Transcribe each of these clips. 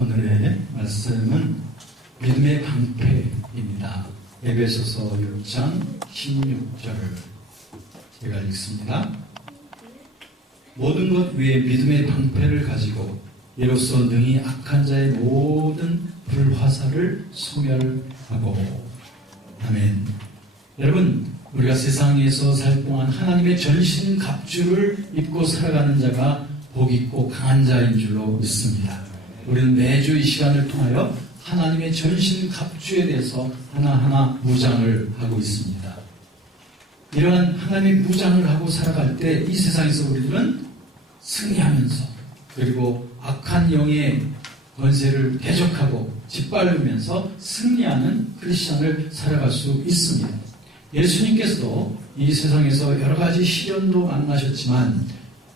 오늘의 말씀은 믿음의 방패입니다. 에베소서 6장 16절을 제가 읽습니다. 모든 것 위에 믿음의 방패를 가지고 이로써 능히 악한 자의 모든 불화살을 소멸하고. 아멘. 여러분, 우리가 세상에서 살 동안 하나님의 전신 갑주를 입고 살아가는 자가 복 있고 강한 자인 줄로 믿습니다. 우리는 매주 이 시간을 통하여 하나님의 전신 갑주에 대해서 하나하나 무장을 하고 있습니다. 이러한 하나님의 무장을 하고 살아갈 때 이 세상에서 우리들은 승리하면서, 그리고 악한 영의 권세를 대적하고 짓밟으면서 승리하는 크리스천을 살아갈 수 있습니다. 예수님께서도 이 세상에서 여러 가지 시련도 만나셨지만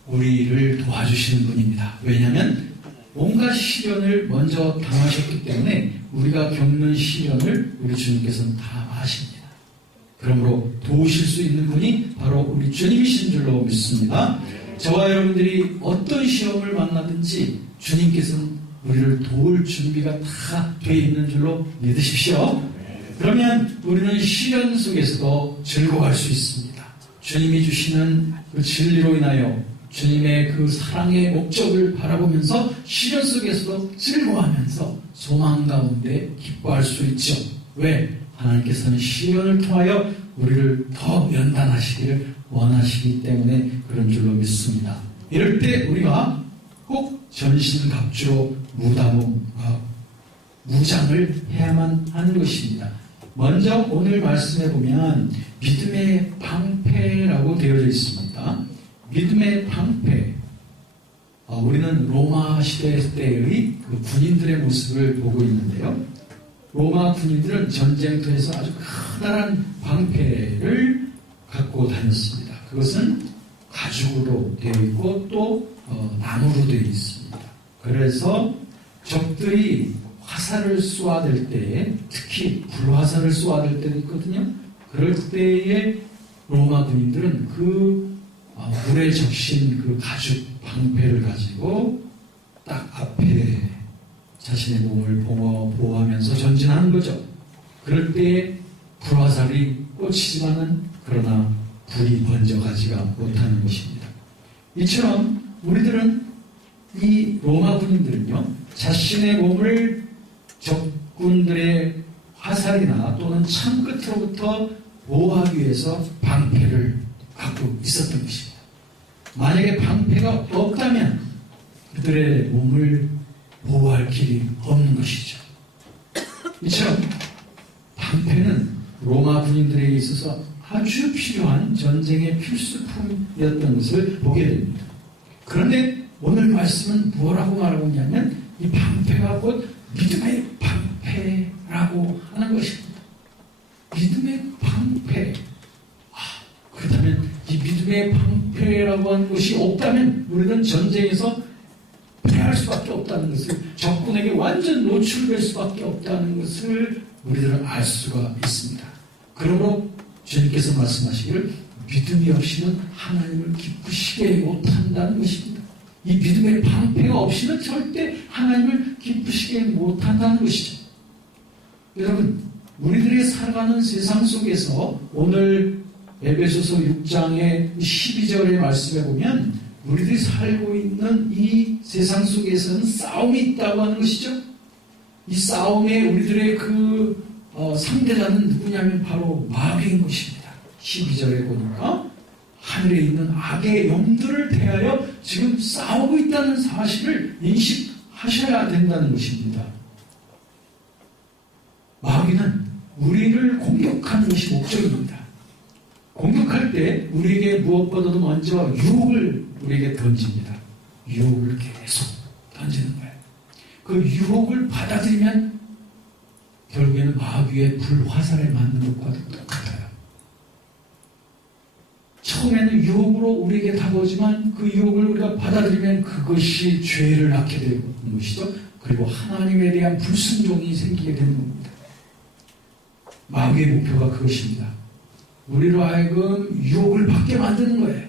우리를 도와주시는 분입니다. 왜냐하면 온갖 시련을 먼저 당하셨기 때문에 우리가 겪는 시련을 우리 주님께서는 다 아십니다. 그러므로 도우실 수 있는 분이 바로 우리 주님이신 줄로 믿습니다. 저와 여러분들이 어떤 시험을 만나든지 주님께서는 우리를 도울 준비가 다 되어 있는 줄로 믿으십시오. 그러면 우리는 시련 속에서도 즐거워할 수 있습니다. 주님이 주시는 그 진리로 인하여 주님의 그 사랑의 목적을 바라보면서 시련 속에서도 즐거워하면서 소망 가운데 기뻐할 수 있죠. 왜? 하나님께서는 시련을 통하여 우리를 더 연단하시기를 원하시기 때문에 그런 줄로 믿습니다. 이럴 때 우리가 꼭 전신갑주로 무장을 해야만 하는 것입니다. 먼저 오늘 말씀해 보면 믿음의 방패라고 되어져 있습니다. 믿음의 방패. 우리는 로마 시대 때의 그 군인들의 모습을 보고 있는데요. 로마 군인들은 전쟁터에서 아주 커다란 방패를 갖고 다녔습니다. 그것은 가죽으로 되어 있고 또 나무로 되어 있습니다. 그래서 적들이 화살을 쏘아댈 때에, 특히 불화살을 쏘아댈 때도 있거든요. 그럴 때에 로마 군인들은 그 물에 적신 그 가죽 방패를 가지고 딱 앞에 자신의 몸을 보호하면서 전진하는 거죠. 그럴 때에 불화살이 꽂히지만은 그러나 불이 번져가지가 못하는 것입니다. 이처럼 우리들은, 이 로마 군인들은요, 자신의 몸을 적군들의 화살이나 또는 창 끝으로부터 보호하기 위해서 방패를 갖고 있었던 것입니다. 만약에 방패가 없다면 그들의 몸을 보호할 길이 없는 것이죠. 이처럼 방패는 로마 군인들에게 있어서 아주 필요한 전쟁의 필수품이었던 것을 보게 됩니다. 그런데 오늘 말씀은 뭐라고 말하고 있냐면 이 방패가 곧 믿음의 방패라고 하는 것입니다. 믿음의 방패. 그렇다면 이 믿음의 방패라고 하는 것이 없다면 우리는 전쟁에서 패할 수밖에 없다는 것을, 적군에게 완전 노출될 수밖에 없다는 것을 우리들은 알 수가 있습니다. 그러므로 주님께서 말씀하시기를 믿음이 없이는 하나님을 기쁘시게 못한다는 것입니다. 이 믿음의 방패가 없이는 절대 하나님을 기쁘시게 못한다는 것이죠. 여러분, 우리들이 살아가는 세상 속에서 오늘 에베소서 6장의 12절의 말씀에 보면 우리들이 살고 있는 이 세상 속에서는 싸움이 있다고 하는 것이죠. 이 싸움에 우리들의 상대자는 누구냐면 바로 마귀인 것입니다. 12절에 보니까 하늘에 있는 악의 영들을 대하여 지금 싸우고 있다는 사실을 인식하셔야 된다는 것입니다. 마귀는 우리를 공격하는 것이 목적입니다. 공격할 때 우리에게 무엇보다도 먼저 유혹을 우리에게 던집니다. 유혹을 계속 던지는 거예요. 그 유혹을 받아들이면 결국에는 마귀의 불화살에 맞는 것과도 똑같아요. 처음에는 유혹으로 우리에게 다가오지만 그 유혹을 우리가 받아들이면 그것이 죄를 낳게 되는 것이죠. 그리고 하나님에 대한 불순종이 생기게 되는 겁니다. 마귀의 목표가 그것입니다. 우리로 하여금 유혹을 받게 만드는 거예요.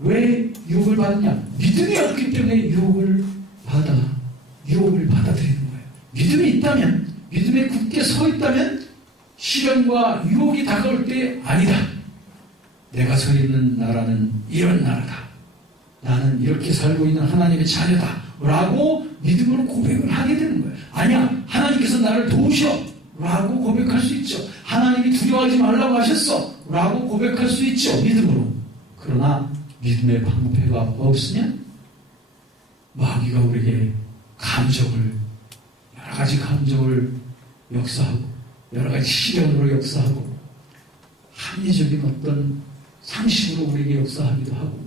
왜 유혹을 받느냐? 믿음이 없기 때문에 유혹을 받아. 유혹을 받아들이는 거예요. 믿음이 있다면, 믿음에 굳게 서 있다면 시련과 유혹이 다가올 때 아니다. 내가 서 있는 나라는 이런 나라다. 나는 이렇게 살고 있는 하나님의 자녀다. 라고 믿음으로 고백을 하게 되는 거예요. 아니야, 하나님께서 나를 도우셔. 라고 고백할 수 있죠. 하나님이 두려워하지 말라고 하셨어. 라고 고백할 수 있죠. 믿음으로. 그러나 믿음의 방패가 없으면 마귀가 우리에게 여러 가지 감정을 역사하고, 여러 가지 시련으로 역사하고, 합리적인 어떤 상식으로 우리에게 역사하기도 하고,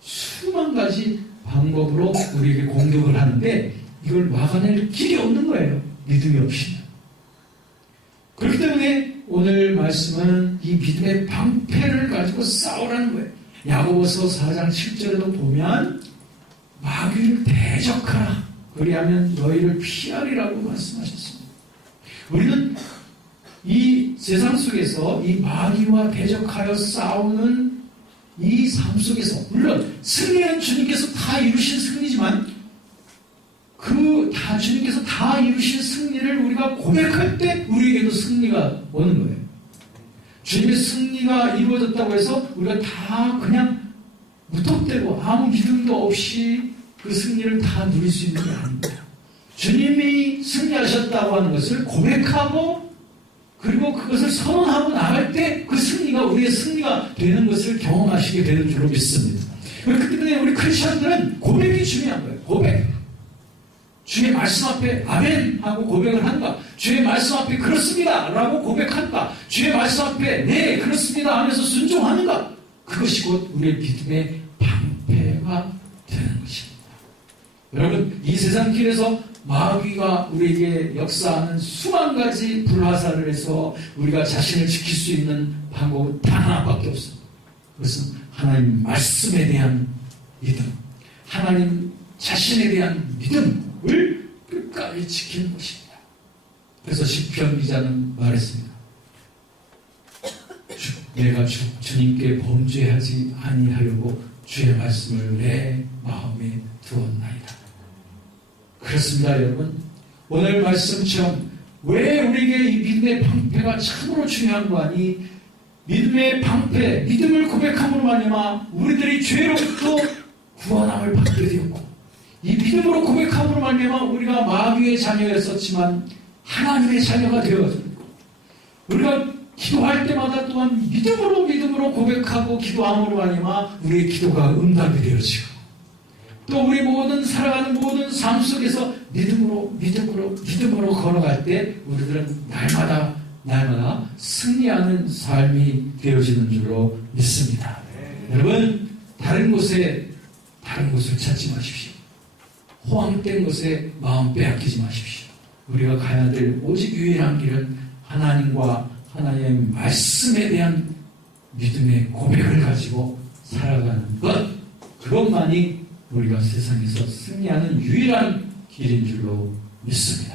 수만 가지 방법으로 우리에게 공격을 하는데 이걸 막아낼 길이 없는 거예요. 믿음이 없이는. 그렇기 때문에 오늘 말씀은 이 믿음의 방패를 가지고 싸우라는 거예요. 야고보서 4장 7절에도 보면 마귀를 대적하라. 그리하면 너희를 피하리라고 말씀하셨습니다. 우리는 이 세상 속에서 이 마귀와 대적하여 싸우는 이 삶 속에서, 물론 승리는 주님께서 다 이루신 승리지만 주님께서 다 이루신 승리를 우리가 고백할 때 우리에게도 승리가 오는 거예요. 주님의 승리가 이루어졌다고 해서 우리가 다 그냥 무턱대고 아무 믿음도 없이 그 승리를 다 누릴 수 있는 게 아닙니다. 주님이 승리하셨다고 하는 것을 고백하고, 그리고 그것을 선언하고 나갈 때 그 승리가 우리의 승리가 되는 것을 경험하시게 되는 줄로 믿습니다. 그렇기 때문에 우리 크리스천들은 고백이 중요한 거예요. 고백. 주의 말씀 앞에 아멘 하고 고백을 한가, 주의 말씀 앞에 그렇습니다 라고 고백한가, 주의 말씀 앞에 네 그렇습니다 하면서 순종하는가, 그것이 곧 우리의 믿음의 방패가 되는 것입니다. 여러분, 이 세상 길에서 마귀가 우리에게 역사하는 수만 가지 불화살을 해서 우리가 자신을 지킬 수 있는 방법은 단 하나밖에 없습니다. 그것은 하나님 말씀에 대한 믿음, 하나님 자신에 대한 믿음을 끝까지 지키는 것입니다. 그래서 시편 기자는 말했습니다. 내가 주님께 범죄하지 아니하려고 주의 말씀을 내 마음에 두었나이다. 그렇습니다, 여러분. 오늘 말씀처럼 왜 우리에게 이 믿음의 방패가 참으로 중요한 거 아니? 믿음의 방패, 믿음을 고백함으로 말미암아 우리들이 죄로부터 구원함을 받게 되었고, 이 믿음으로 고백함으로 말미암아 우리가 마귀의 자녀였었지만 하나님의 자녀가 되어졌고, 우리가 기도할 때마다 또한 믿음으로 고백하고 기도함으로 말미암아 우리의 기도가 응답이 되어지고, 또 우리 모든 살아가는 모든 삶 속에서 믿음으로 걸어갈 때 우리들은 날마다 승리하는 삶이 되어지는 줄로 믿습니다. 여러분, 다른 곳을 찾지 마십시오. 호황된 곳에 마음 빼앗기지 마십시오. 우리가 가야 될 오직 유일한 길은 하나님과 하나님의 말씀에 대한 믿음의 고백을 가지고 살아가는 것, 그것만이 우리가 세상에서 승리하는 유일한 길인 줄로 믿습니다.